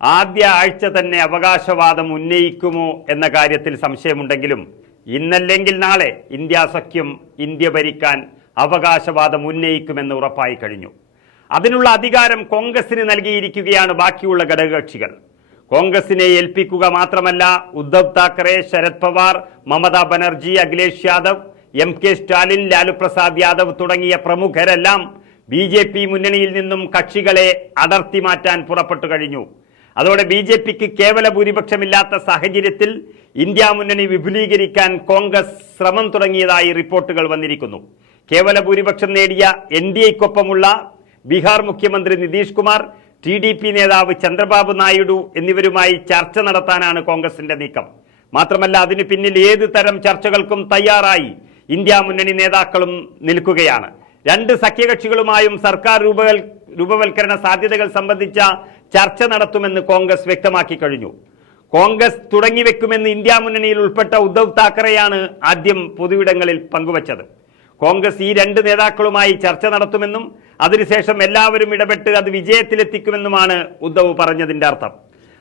ആദ്യ ആഴ്ച തന്നെ അവകാശവാദം ഉന്നയിക്കുമോ എന്ന കാര്യത്തിൽ സംശയമുണ്ടെങ്കിലും ഇന്നല്ലെങ്കിൽ നാളെ ഇന്ത്യ സഖ്യം ഇന്ത്യ ഭരിക്കാൻ അവകാശവാദം ഉന്നയിക്കുമെന്ന് ഉറപ്പായി കഴിഞ്ഞു. അതിനുള്ള അധികാരം കോൺഗ്രസിന് നൽകിയിരിക്കുകയാണ് ബാക്കിയുള്ള ഘടകകക്ഷികൾ. കോൺഗ്രസിനെ ഏൽപ്പിക്കുക മാത്രമല്ല ഉദ്ധവ് താക്കറെ ശരത് പവാർ മമതാ ബനർജി അഖിലേഷ് യാദവ് എം കെ സ്റ്റാലിൻ ലാലു പ്രസാദ് യാദവ് തുടങ്ങിയ പ്രമുഖരെല്ലാം ബി മുന്നണിയിൽ നിന്നും കക്ഷികളെ അടർത്തി മാറ്റാൻ പുറപ്പെട്ടു കഴിഞ്ഞു. അതോടെ ബി ജെ പിക്ക് കേവല ഭൂരിപക്ഷമില്ലാത്ത സാഹചര്യത്തിൽ ഇന്ത്യ മുന്നണി വിപുലീകരിക്കാൻ കോൺഗ്രസ് ശ്രമം തുടങ്ങിയതായി റിപ്പോർട്ടുകൾ വന്നിരിക്കുന്നു. കേവല ഭൂരിപക്ഷം നേടിയ എൻ ഡി എക്കൊപ്പമുള്ള ബീഹാർ മുഖ്യമന്ത്രി Nitish Kumar T D P നേതാവ് ചന്ദ്രബാബു നായിഡു എന്നിവരുമായി ചർച്ച നടത്താനാണ് കോൺഗ്രസിന്റെ നീക്കം. മാത്രമല്ല അതിനു പിന്നിൽ ഏത് തരം ചർച്ചകൾക്കും തയ്യാറായി ഇന്ത്യ മുന്നണി നേതാക്കളും നിൽക്കുകയാണ്. രണ്ട് സഖ്യകക്ഷികളുമായും സർക്കാർ രൂപവൽ രൂപവൽക്കരണ സാധ്യതകൾ സംബന്ധിച്ച ചർച്ച നടത്തുമെന്ന് കോൺഗ്രസ് വ്യക്തമാക്കി കഴിഞ്ഞു. കോൺഗ്രസ് തുടങ്ങിവെക്കുമെന്ന് ഇന്ത്യ മുന്നണിയിൽ ഉൾപ്പെട്ട ഉദ്ധവ് താക്കറെയാണ് ആദ്യം പൊതുവിടങ്ങളിൽ പങ്കുവച്ചത്. കോൺഗ്രസ് ഈ രണ്ട് നേതാക്കളുമായി ചർച്ച നടത്തുമെന്നും അതിനുശേഷം എല്ലാവരും ഇടപെട്ട് അത് വിജയത്തിലെത്തിക്കുമെന്നുമാണ് ഉദ്ധവ് പറഞ്ഞതിന്റെ അർത്ഥം.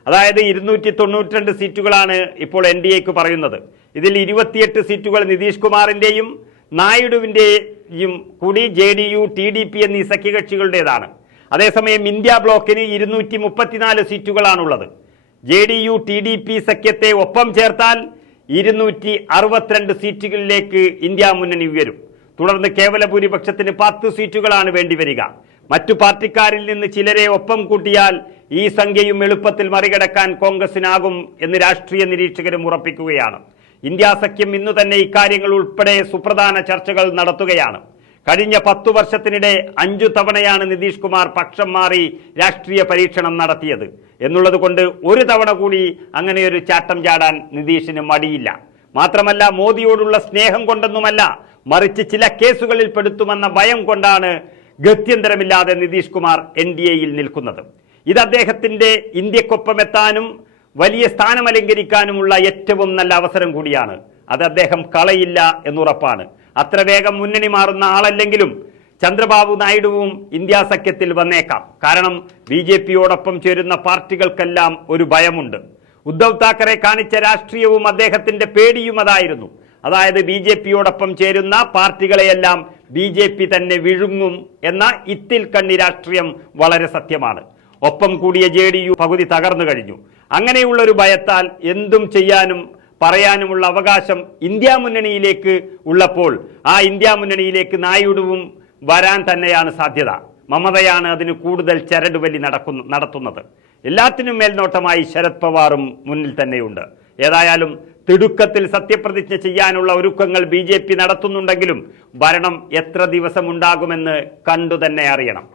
അതായത് ഇരുന്നൂറ്റി തൊണ്ണൂറ്റിരണ്ട് സീറ്റുകളാണ് ഇപ്പോൾ എൻ ഡി എക്ക് പറയുന്നത്. ഇതിൽ ഇരുപത്തിയെട്ട് സീറ്റുകൾ നിതീഷ് കുമാറിന്റെയും നായിഡുവിന്റെയും കൂടി J D U T D P എന്നീ സഖ്യകക്ഷികളുടേതാണ്. അതേസമയം ഇന്ത്യ ബ്ലോക്കിന് ഇരുന്നൂറ്റി മുപ്പത്തിനാല് സീറ്റുകളാണുള്ളത്. J D U T D P സഖ്യത്തെ ഒപ്പം ചേർത്താൽ ഇരുന്നൂറ്റി അറുപത്തിരണ്ട് സീറ്റുകളിലേക്ക് ഇന്ത്യ മുന്നണി ഉയരും. തുടർന്ന് കേവല ഭൂരിപക്ഷത്തിന് പത്ത് സീറ്റുകളാണ് വേണ്ടിവരിക മറ്റു പാർട്ടിക്കാരിൽ നിന്ന് ചിലരെ ഒപ്പം കൂട്ടിയാൽ ഈ സംഖ്യയും എളുപ്പത്തിൽ മറികടക്കാൻ കോൺഗ്രസിനാകും എന്ന് രാഷ്ട്രീയ നിരീക്ഷകരും ഉറപ്പിക്കുകയാണ്. ഇന്ത്യ സഖ്യം ഇന്നു തന്നെ ഇക്കാര്യങ്ങൾ ഉൾപ്പെടെ സുപ്രധാന ചർച്ചകൾ നടത്തുകയാണ്. കഴിഞ്ഞ പത്തു വർഷത്തിനിടെ അഞ്ചു തവണയാണ് നിതീഷ് കുമാർ പക്ഷം മാറി രാഷ്ട്രീയ പരീക്ഷണം നടത്തിയത്. എന്നുള്ളത് കൊണ്ട് ഒരു തവണ കൂടി അങ്ങനെയൊരു ചാട്ടം ചാടാൻ നിതീഷിന് മടിയില്ല. മാത്രമല്ല മോദിയോടുള്ള സ്നേഹം കൊണ്ടൊന്നുമല്ല മറിച്ച് ചില കേസുകളിൽ പെടുത്തുമെന്ന ഭയം കൊണ്ടാണ് ഗത്യന്തരമില്ലാതെ നിതീഷ് കുമാർ എൻ ഡി എയിൽ നിൽക്കുന്നത്. ഇത് അദ്ദേഹത്തിന്റെ ഇന്ത്യക്കൊപ്പം എത്താനും വലിയ സ്ഥാനമലങ്കരിക്കാനുമുള്ള ഏറ്റവും നല്ല അവസരം കൂടിയാണ്. അത് അദ്ദേഹം കളയില്ല എന്നുറപ്പാണ്. അത്ര വേഗം മുന്നണി മാറുന്ന ആളല്ലെങ്കിലും ചന്ദ്രബാബു നായിഡുവും ഇന്ത്യ സഖ്യത്തിൽ വന്നേക്കാം. കാരണം ബി ജെ പിയോടൊപ്പം ചേരുന്ന പാർട്ടികൾക്കെല്ലാം ഒരു ഭയമുണ്ട്. ഉദ്ധവ് താക്കറെ കാണിച്ച രാഷ്ട്രീയവും അദ്ദേഹത്തിന്റെ പേടിയും അതായിരുന്നു. അതായത് ബി ജെ പിയോടൊപ്പം ചേരുന്ന പാർട്ടികളെയെല്ലാം ബി ജെ പി തന്നെ വിഴുങ്ങും എന്ന ഇത്തിൽ കണ്ണി രാഷ്ട്രീയം വളരെ സത്യമാണ്. ഒപ്പം കൂടിയ ജെ ഡി യു പകുതി തകർന്നു കഴിഞ്ഞു. അങ്ങനെയുള്ളൊരു ഭയത്താൽ എന്തും ചെയ്യാനും പറയാനുമുള്ള അവകാശം ഇന്ത്യ മുന്നണിയിലേക്ക് ഉള്ളപ്പോൾ ആ ഇന്ത്യ മുന്നണിയിലേക്ക് നായിഡുവും വരാൻ തന്നെയാണ് സാധ്യത. മമതയാണ് അതിന് കൂടുതൽ ചരടുവലി നടക്കുന്നു നടത്തുന്നത്. എല്ലാത്തിനും മേൽനോട്ടമായി ശരത് പവാറും മുന്നിൽ തന്നെയുണ്ട്. ഏതായാലും തിടുക്കത്തിൽ സത്യപ്രതിജ്ഞ ചെയ്യാനുള്ള ഒരുക്കങ്ങൾ ബി നടത്തുന്നുണ്ടെങ്കിലും ഭരണം എത്ര ദിവസമുണ്ടാകുമെന്ന് കണ്ടു തന്നെ അറിയണം.